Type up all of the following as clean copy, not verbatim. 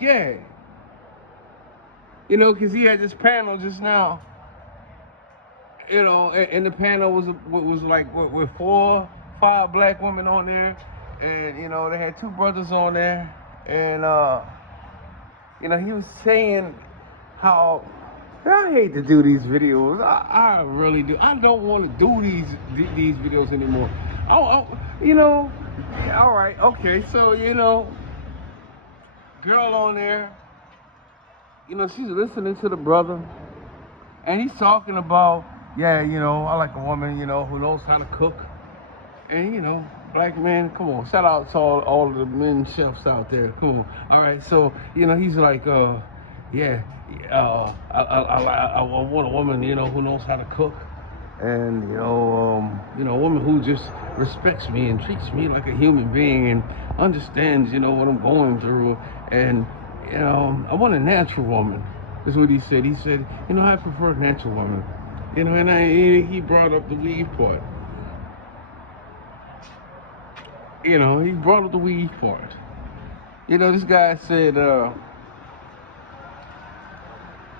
Yeah. You know, because he had this panel just now. You know, and the panel was like with 5 black women on there, and you know they had 2 brothers on there, and you know he was saying how I hate to do these videos. I really do. I don't want to do these videos anymore. You know, all right, okay, so you know, girl on there, you know she's listening to the brother, and he's talking about. Yeah, you know, I like a woman, you know, who knows how to cook. And, you know, black men, come on. Shout out to all of the men chefs out there. Cool. All right, so, you know, he's like, yeah, I want a woman, you know, who knows how to cook. And, you know, a woman who just respects me and treats me like a human being and understands, you know, what I'm going through. And, you know, I want a natural woman. That's what he said. He said, you know, I prefer a natural woman. You know, and he brought up the weave part. You know, he brought up the weave part. You know, this guy said, I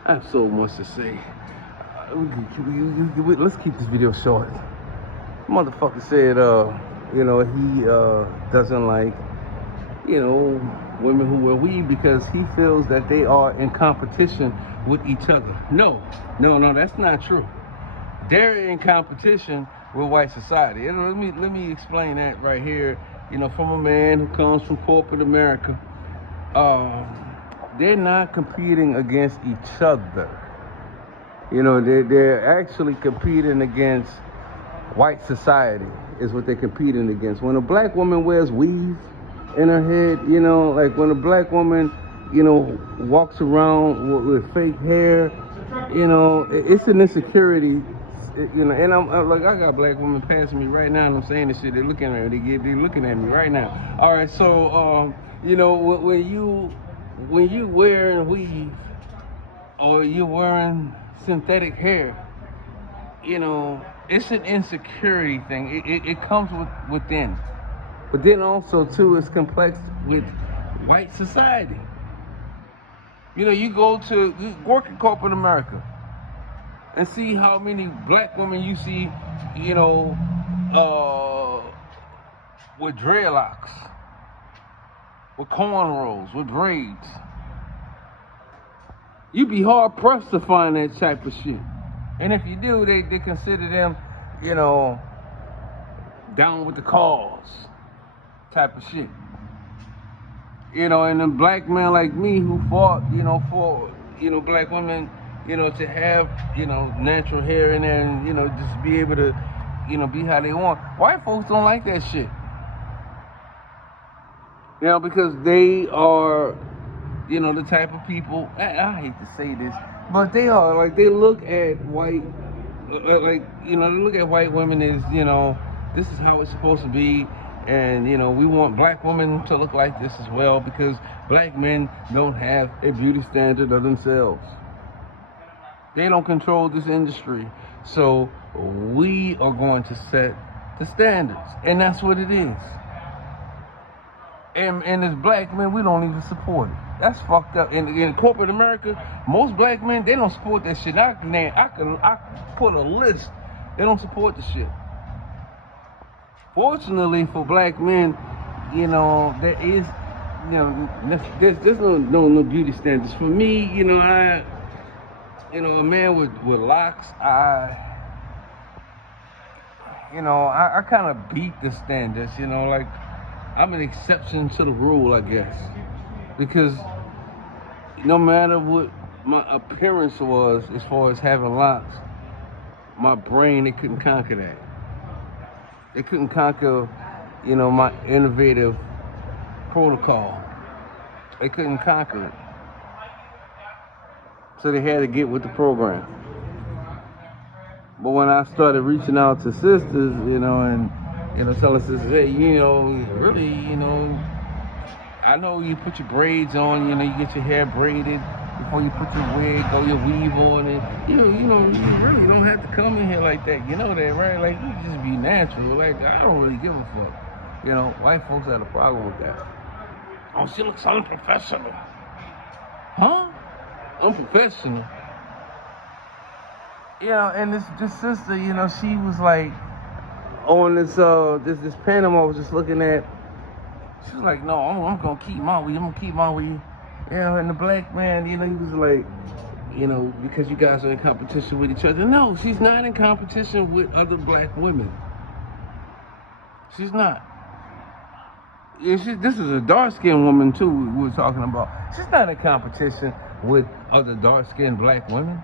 have so much to say. Let's keep this video short. Motherfucker said, you know, he doesn't like, you know, women who wear weave because he feels that they are in competition with each other. No, that's not true. They're in competition with white society. Let me explain that right here. You know, from a man who comes from corporate America, they're not competing against each other. You know, they're actually competing against white society is what they're competing against. When a black woman wears weave in her head, you know, like when a black woman, you know, walks around with fake hair, you know, it's an insecurity. You know, and I'm like, I got black women passing me right now, and I'm saying this shit. They're looking at me. They're looking at me right now. All right, so you know, when you wearing weave or you're wearing synthetic hair, you know, it's an insecurity thing. It comes within, but then also too, it's complex with white society. You know, you work in corporate America. And see how many black women you see, you know, with dreadlocks, with cornrows, with braids. You'd be hard pressed to find that type of shit. And if you do, they consider them, you know, down with the cause type of shit. You know, and a black man like me who fought, you know, for, you know, black women, you know, to have, you know, natural hair in there and, you know, just be able to, you know, be how they want. White folks don't like that shit. You know, because they are, you know, the type of people, I hate to say this, but they are, like, they look at white, like, you know, they look at white women as, you know, this is how it's supposed to be. And, you know, we want black women to look like this as well because black men don't have a beauty standard of themselves. They don't control this industry. So we are going to set the standards. And that's what it is. And as black men, we don't even support it. That's fucked up. In corporate America, most black men, they don't support that shit. I put a list. They don't support the shit. Fortunately for black men, you know, there is, you know, there's no beauty standards. For me, you know, you know, a man with locks, I kind of beat the standards, you know, like I'm an exception to the rule, I guess. Because no matter what my appearance was as far as having locks, my brain, it couldn't conquer that. It couldn't conquer, you know, my innovative protocol. They couldn't conquer it. So they had to get with the program. But when I started reaching out to sisters, you know, and, you know, telling sisters, hey, you know, really, you know, I know you put your braids on, you know, you get your hair braided before you put your wig or your weave on, and you know, you really don't have to come in here like that. You know that, right? Like, you just be natural. Like, I don't really give a fuck. You know, white folks have a problem with that. Oh, she looks unprofessional. Huh? Unprofessional. And this sister, she was like on this panel I was just looking at. She was like, no, I'm gonna keep my weed. I'm gonna keep my weed. And the black man, he was like, because you guys are in competition with each other. No, she's not in competition with other black women. She's not. This is a dark-skinned woman, too, we were talking about. She's not in competition with other dark-skinned black women.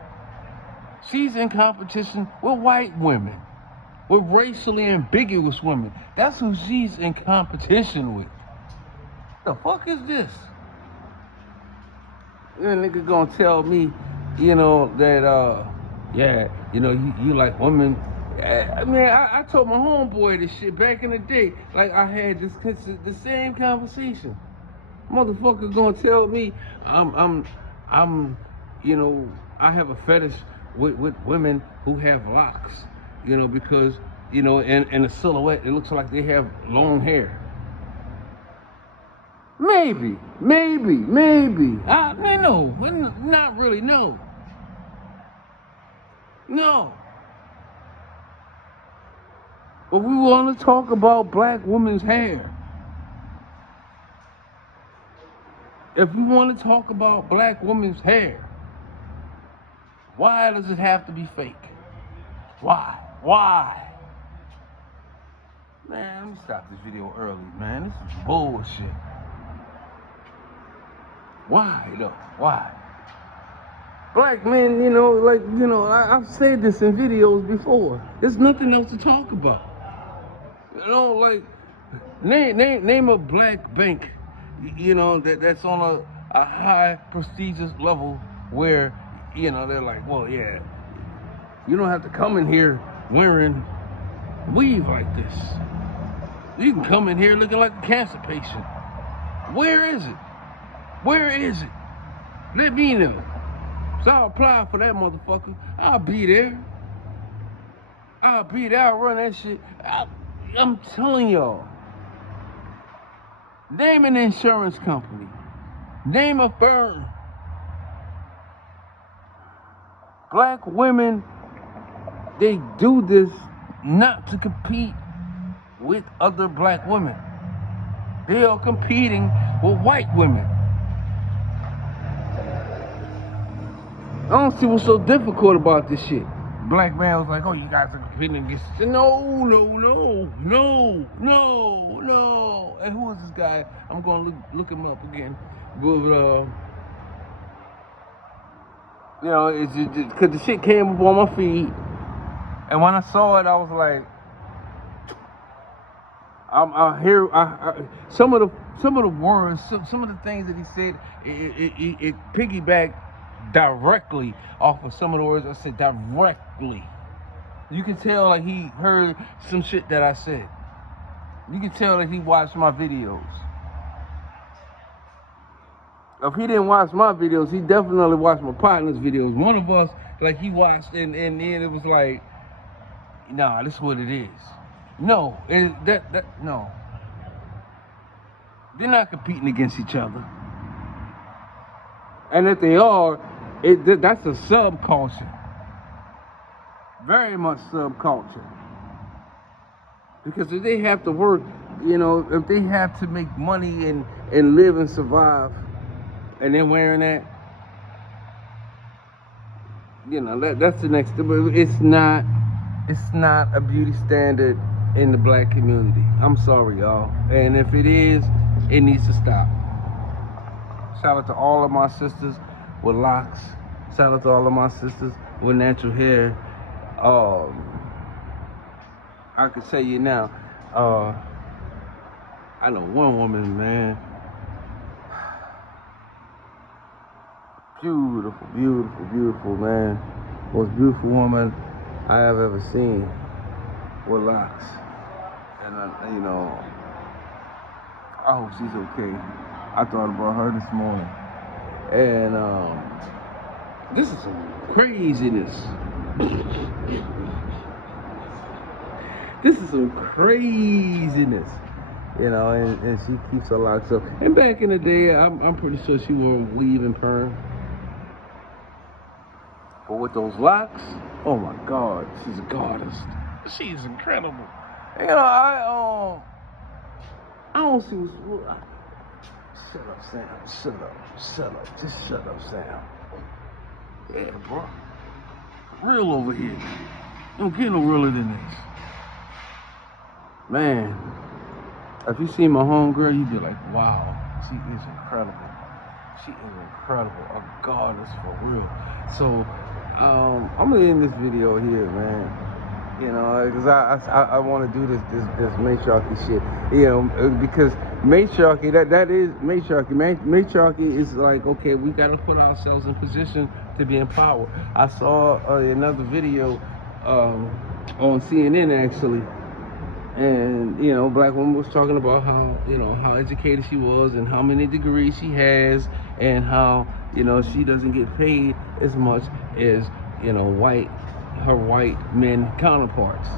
She's in competition with white women, with racially ambiguous women. That's who she's in competition with. The fuck is this? Nigga gonna tell me, that, you like women. I told my homeboy this shit back in the day. Like, I had the same conversation. Motherfucker gonna tell me I have a fetish with women who have locks, because, in a silhouette, it looks like they have long hair. Maybe. No, not really, no. No. But we want to talk about black women's hair. If we want to talk about black women's hair, why does it have to be fake? Why? Man, let me stop this video early, man. This is bullshit. Why, though? Why? Black men, I've said this in videos before. There's nothing else to talk about. Name a black bank, that's on a high prestigious level where, they're like, well, yeah, you don't have to come in here wearing weave like this. You can come in here looking like a cancer patient. Where is it? Let me know. So I'll apply for that motherfucker. I'll be there. I'll run that shit. I'm telling y'all. Name an insurance company. Name a firm. Black women, they do this not to compete with other black women. They are competing with white women. I don't see what's so difficult about this shit. Black man was like, oh, you guys are competing against... No. And who is this guy? I'm going to look him up again. But, it's just because the shit came up on my feed. And when I saw it, I was like... some of the words, some of the things that he said, it piggybacked directly off of some of the words I said directly. You can tell like he heard some shit that I said. You can tell that he watched my videos. If he didn't watch my videos, he definitely watched my partner's videos. One of us, like he watched and then it was like, nah, this is what it is. No, no. They're not competing against each other. And if they are, that's a subculture. Very much subculture. Because if they have to work, if they have to make money and live and survive, and they're wearing that, that's the next thing. But it's not a beauty standard in the black community. I'm sorry, y'all. And if it is, it needs to stop. Shout out to all of my sisters with locks. Shout out to all of my sisters with natural hair. I can tell you now, I know one woman, man. Beautiful, man. Most beautiful woman I have ever seen with locks. And, I hope she's okay. I thought about her this morning. And, this is some craziness. This is some craziness. you know, and she keeps her locks up. And back in the day, I'm pretty sure she wore a weave and perm. But with those locks, oh my God, she's a goddess. She's incredible. You know, I don't see what's. Shut up, Sam. Shut up. Just shut up, Sam. Yeah, bro. Real over here. Don't get no realer than this. Man, if you see my homegirl, you'd be like, wow, she is incredible. She is incredible. A goddess for real. So, I'm gonna end this video here, man. You know, because I want to do this matriarchy shit. You know, because matriarchy, that is matriarchy. Matriarchy is like, okay, we got to put ourselves in position to be empowered. I saw another video on CNN actually, and you know, black woman was talking about how, you know, how educated she was and how many degrees she has, and how, you know, she doesn't get paid as much as, you know, her white men counterparts,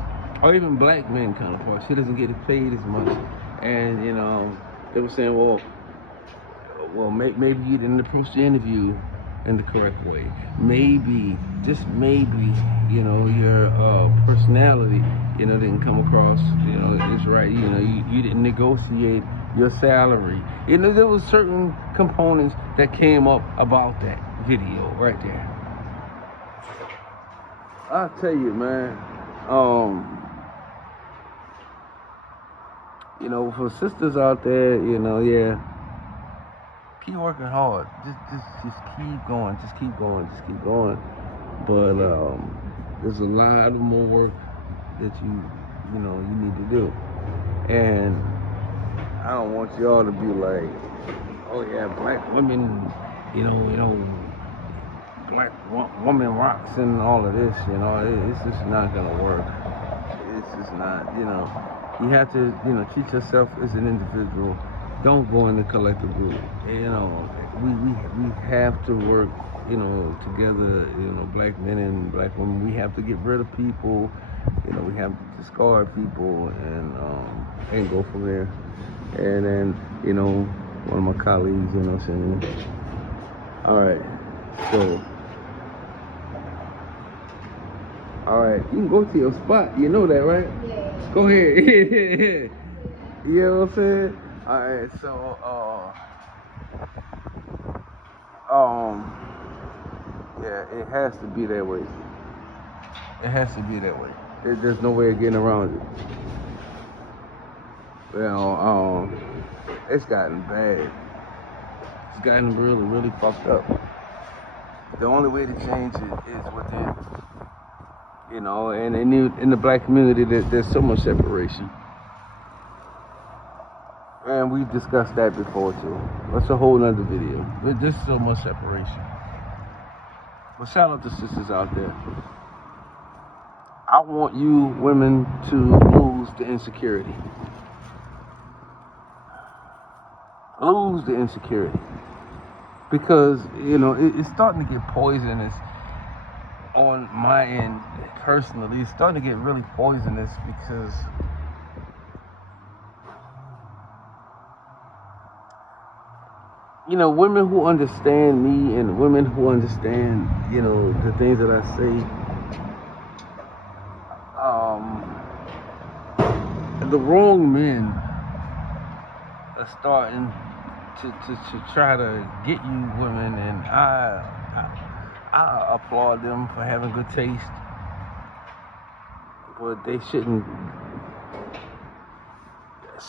or even black men counterparts. She doesn't get paid as much. And you know, they were saying, well, maybe you didn't approach the interview in the correct way. Maybe, just maybe, you know, your personality, you know, didn't come across, you know, is right. You know, you didn't negotiate your salary. You know, there was certain components that came up about that video right there. I'll tell you, man, you know, for sisters out there, you know, yeah, keep working hard. Just keep going. Just keep going. But there's a lot more work that you know, you need to do. And I don't want y'all to be like, oh yeah, black women, you know, black woman rocks and all of this, you know, it's just not gonna work. It's just not, you know. You have to, you know, treat yourself as an individual. Don't go in the collective group. You know, we have to work, you know, together, you know, black men and black women. We have to get rid of people, you know, we have to discard people and go from there. And then, you know, one of my colleagues, you know what I'm saying? All right, so. All right, you can go to your spot. You know that, right? Yeah. Go ahead. You know what I'm saying? All right, so yeah, it has to be that way. It has to be that way. There's no way of getting around it. Well, it's gotten bad. It's gotten really, really fucked up. The only way to change it is within. You know, and in the black community, there's so much separation. And we've discussed that before too. That's a whole nother video. There's so much separation. But shout out to sisters out there. I want you women to lose the insecurity. Lose the insecurity. Because, you know, it's starting to get poisonous on my end personally. It's starting to get really poisonous because you know, women who understand me and women who understand, you know, the things that I say, the wrong men are starting to try to get you women, and I applaud them for having good taste, but they shouldn't.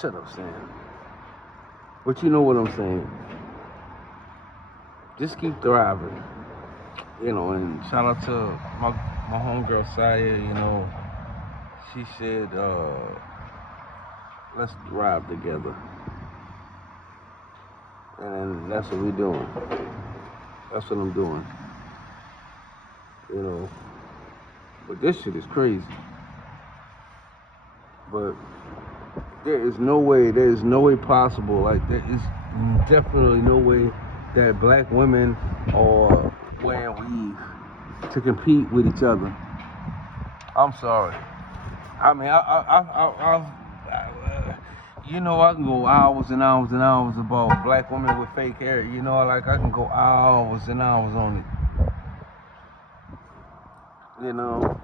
Shut up, Sam. But you know what I'm saying. Just keep thriving, you know. And shout out to my homegirl Saya. You know, she said, "Let's thrive together," and that's what we're doing. That's what I'm doing. You know, but this shit is crazy. But there is no way possible. Like, there is definitely no way that black women are wearing weave to compete with each other. I'm sorry. I mean, You know, I can go hours and hours and hours about black women with fake hair. You know, like I can go hours and hours on it. You know,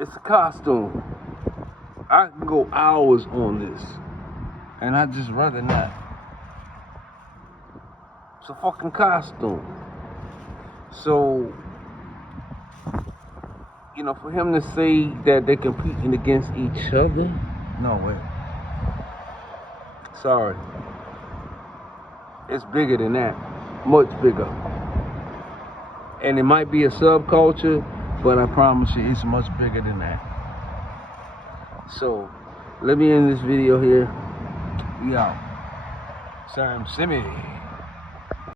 it's a costume. I can go hours on this, and I'd just rather not. It's a fucking costume. So, you know, for him to say that they're competing against each other, no way. Sorry. It's bigger than that. Much bigger. And it might be a subculture, but I promise you it's much bigger than that. So, let me end this video here. We out. Sam Simi.